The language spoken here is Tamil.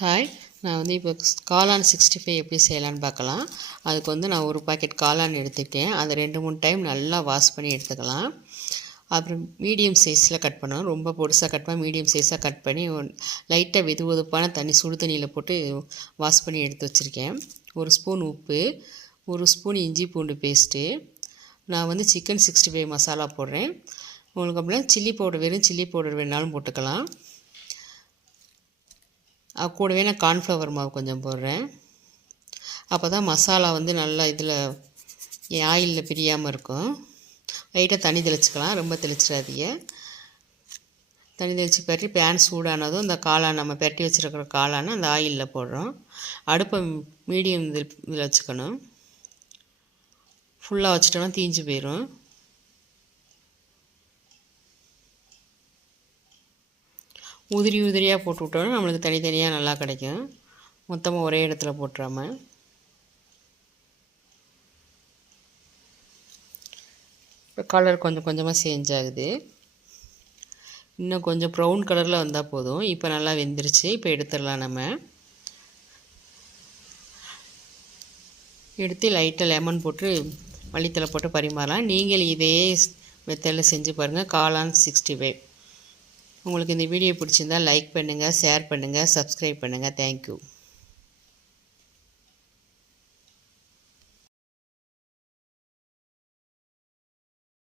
ஹாய், நான் வந்து இப்போ காளான் 65 எப்படி செய்யலான்னு பார்க்கலாம். அதுக்கு வந்து நான் ஒரு பாக்கெட் காளான் எடுத்துக்கிட்டேன். அதை 2-3 டைம் நல்லா வாஷ் பண்ணி எடுத்துக்கலாம். அப்புறம் மீடியம் சைஸில் கட் பண்ணணும். ரொம்ப பொடிசாக கட் பண்ணி மீடியம் சைஸாக கட் பண்ணி லைட்டாக வெது வெதுப்பான தண்ணி சுடு தண்ணியில் போட்டு வாஷ் பண்ணி எடுத்து வச்சுருக்கேன். 1 ஸ்பூன் உப்பு, 1 ஸ்பூன் இஞ்சி பூண்டு பேஸ்ட்டு. நான் வந்து சிக்கன் 65 மசாலா போடுறேன். உங்களுக்கு அப்படின்னா சில்லி பவுடர், வெறும் சில்லி பவுடர் வேணாலும் போட்டுக்கலாம். கூடவே நான் கார்ன்ஃப்ளவர் மாவு கொஞ்சம் போடுறேன். அப்போ தான் மசாலா வந்து நல்லா இதில் ஆயிலில் பிரியாமல் இருக்கும். லைட்டாக தண்ணி தெளிச்சுக்கலாம், ரொம்ப தெளிச்சிடாதீங்க. தண்ணி தெளித்து பரட்டி பேன் சூடானதும் இந்த காளான் நம்ம பரட்டி வச்சுருக்கிற காளானை அந்த ஆயிலில் போடுறோம். அடுப்பை மீடியம் இதில் வச்சுக்கணும். ஃபுல்லாக வச்சுட்டோம்னா தீஞ்சு போயிடும். உதிரி உதிரியாக போட்டு விட்டோன்னா நம்மளுக்கு தனித்தனியாக நல்லா கிடைக்கும். மொத்தமாக ஒரே இடத்துல போட்டுறாமல். இப்போ கலர் கொஞ்சம் கொஞ்சமாக சேஞ்ச் ஆகுது. இன்னும் கொஞ்சம் ப்ரௌன் கலரில் வந்தால் போதும். இப்போ நல்லா வெந்துருச்சு. இப்போ எடுத்துடலாம். நம்ம எடுத்து லைட்டாக லெமன் போட்டு மல்லித்தலை போட்டு பரிமாறலாம். நீங்கள் இதே மெத்தடில் செஞ்சு பாருங்கள். காளான் 65. உங்களுக்கு இந்த வீடியோ பிடிச்சிருந்தால் லைக் பண்ணுங்கள், ஷேர் பண்ணுங்கள், சப்ஸ்கிரைப் பண்ணுங்கள். தேங்க்யூ.